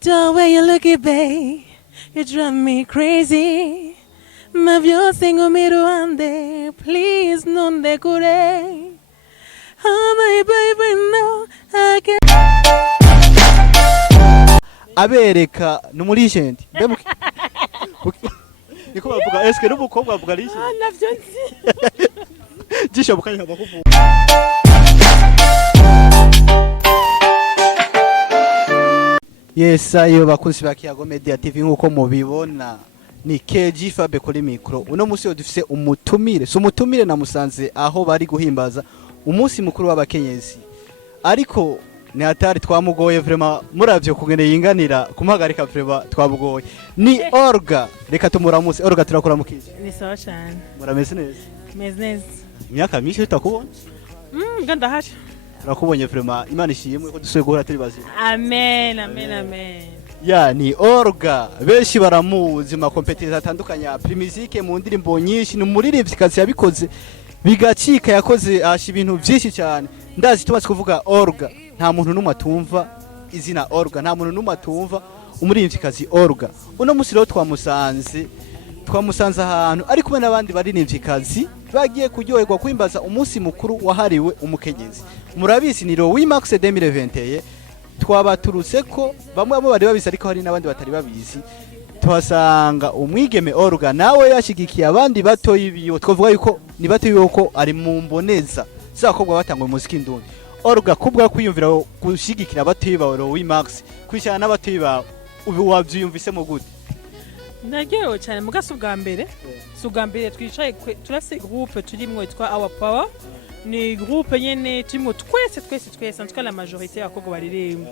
The way you look it, babe, you drive me crazy. Ma vio singo miro ande, please non decore. Oh my baby, no, I can't. abereka n'umuligent niko bavuga eske n'umukobwa bavuga ligent navyo nzi jisho bukanya bakuvuga Yes ayo bakunzi ba Kiyago Media TV nkuko mubibona ni KG Fabe kuri micro uno musi dufise umutumire so umutumire namusanze aho bari guhimbaza umunsi mukuru w'abakenyezi ariko ni hatari twamugoye vraiment muravyo kugene yinganira kumuhagarika vraiment twabugoye ni Orga reka tumuramutse Orga turakuramukije ni sawa cyane murameze neza meze neza imyaka myinshi tutakubona ngandahari turakubonye vraiment Imana ishimwe ko dusuye guhora turi bazima amen amen amen ya ni Orga benshi baramuzi ma competition atandukanye ya Primusike mu ndirimbo nyinshi ni umuririmvyikazi yabikoze bigacika yakoze ashi ibintu byinshi cyane ndazi tubaze kuvuga Orga nta muntu numwe atumva izina Orga nta muntu numwe atumva umuririmvyikazi Orga uno musi rero twamusanze ahantu ari kumwe n'abandi baririmvyikazi bagiye kuryoherwa kwimbaza umunsi mukuru wahariwe umukenyezi murabizi ni Louis Max 2021 twabaturutse ko bamwe bari babizi ariko hari n'abandi batari babizi tuhasanga umwigeme Orga nawe yashigikiye abandi bato yibiyo twavuga yuko ni bato yibiyo ko ari mu mboneza zakobwa batangwe umuziki ndundi Orga kubwa kwiyumvira gushigikira abato yibawe Louis Max kwishana n'abato yibawe ubu wavyiyumvise mu gute nagewe cyane mugaso bwa mbere twicaye turase groupe turimwe yitwa Our Power ni groupe nyene turimo twese en tout cas la majorité y'abakobwa baririmba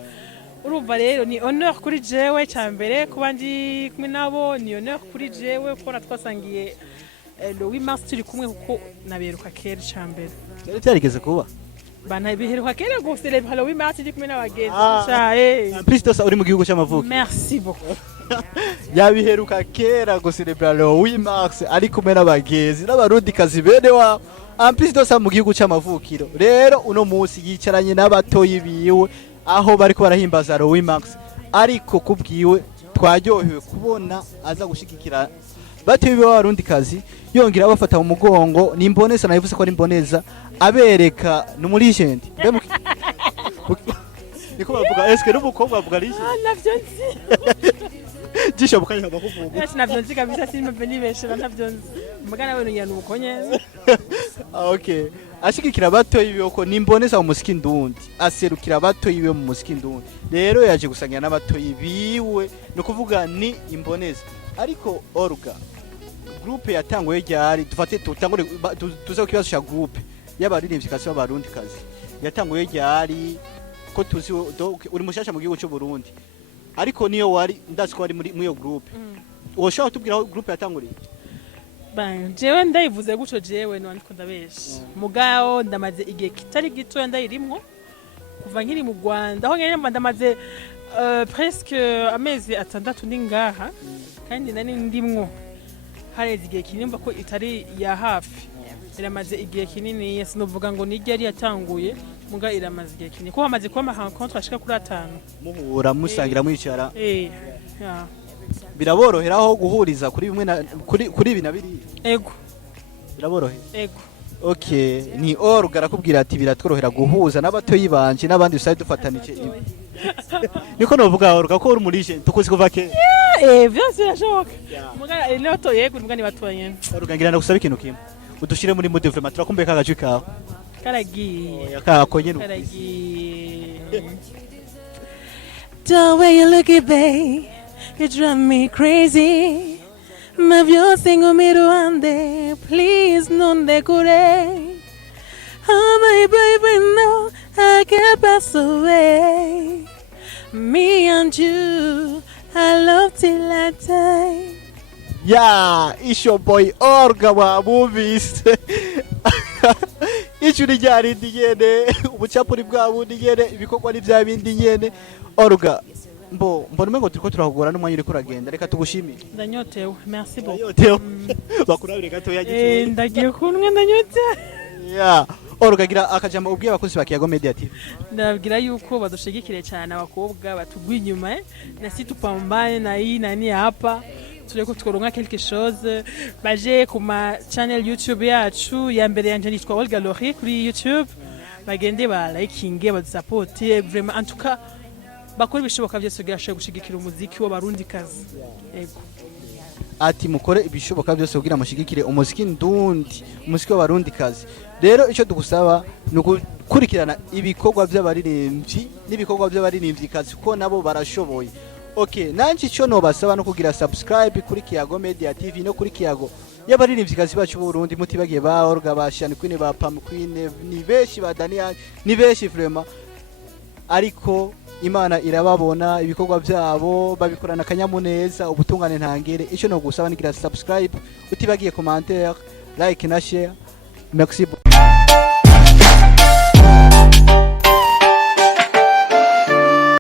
urumva rero ni honneur kuri jewe cyambere kuba ndi kumwe nabo ni honneur kuri jewe ko natwasangiye Louis Max turi kumwe kuko naberuka kera cyambere cyarigeze kuba bana biheruka kera go célébrer Louis Max turi kumwe n'abagenzi chae Christos uri mu gihugu cy'amavuko merci beaucoup yabiheruka kera go célébrer Louis Max ari kumwe n'abagenzi n'abarundi kazi bene wa Christos mu gihugu cy'amavukiro rero uno munsi yicaranye n'abatoyi biwe aho bariko barahimbaza Louis Max ariko kubwiwe twaryohewe kubona aza gushigikira batoyi biwe abarundi kazi yongera abafata mu mugongo ni imboneza nayivuze ko ari imboneza abereka n'umuligent niko bavuga eske n'umukobwa bavuga ligent navyo nzi jisho bukanya bakuvuga ese navyo nzi kabisa simba beni beshera navyo nzi magana we n'yanu bukonye okay ashigikira bato yibyo ni imboneza mu musiki ndundi aserukira bato yiwe mu musiki ndundi rero yaje gusangira n'abato yibiwe no kuvuga ni imboneza ariko Orga groupe yatanguye ryari dufate tutangure tuze kibazo cya groupe y'abaririmbyi kazi b'abarundi kazi yatanguye ryari ko tuzi uri mushasha mu gihugu cy'u Burundi ariko niyo wari ndazi ko ari muri iyo groupe woshaka tubwira groupe yatanguriye jewe ndayivuze guco jewe no ndiko ndabesha mugao ndamaze igihe kitari gito ndayirimwo kuva nkiri mu Rwanda aho nyene ndamaze presque amezi atandatu ndi ngaha kandi nani ndimwo hareze igihe kinimba ko itari ya hafi iramaze igihe kinini sinovuga ngo nijye ari yatanguye muga iramaze igihe kinini ko hamaze kuba rencontre ashika kuri 5 muhura musangira mwicara ya biraboroheraho guhuriza kuri bimwe kuri ibi nabiri ego biraborohe ego okay ni Orga arakubwira ati biratworohera guhuza n'abato yibanje n'abandi usaye dufatanije niko novuga Orga ko uri umuligent tukuzi kuva ke byose birashoboka muga inoto yego muga ni batoye Orga ngira ndagusaba ikintu kimwe udushire muri mode vraiment turakumbuye kagaje kawe karagiye kakonye karagiye The way you look it, babe, you drive me crazy. Ma vio singo miro ande, please non decore. Oh my baby, no, I can't pass away. Me and you, I love till I die. Yeah, it's your boy Orga wa movies. Icuri ryari ndiyene, ubucapuri bwa bundi nyene, ibikorwa ni bya bindi nyene. Orga, mbona umengo turiko turahugura n'umwanya uri kuragenda, reka tugushimire. Ndanyotewe, merci beaucoup. Ndanyotewe. Bakurabire gato yagiye. Ndagiye kunwe ndanyotewe. Yeah, Orugagira akajambo ubwiye abakozi ba Kiyago Media TV. ndababwira yuko badushigikire cyane abakobwa batugwa inyuma na si tupambane na hii nani hapa tureko tukoronka quelque chose baje ku ma channel YouTube yacu ya mbere yanje nitwa Olga Lori kuri YouTube bagende ba likinge badusupport vraiment en tout cas bakora ibishoboka byose kugira ngo gushigikira umuziki w'abarundi kazi yego Ati mukore ibishoboka byose kugira mushigikire umuziki ndundi umuziki w'abarundi kazi. Rero ico tugusaba nuko kurikirana ibikorwa by'abaririmbyi n'ibikorwa by'abaririmbyi kazi ko nabo barashoboye. Okay, nanje ico no basaba no kugira subscribe kuri Kiyago Media TV no kuri Kiyago y'abaririmbyi kazi bacu Burundi mutibagiye ba Orga ba Shani Queen ba Pam Queen ni beshi ba Daniel ni beshi vraiment ariko Imana irababona ibikorwa byabo babikorana kanyamuneza ubutungane ntangere ico no gusaba nigira subscribe utibagiye commentaire like na share merci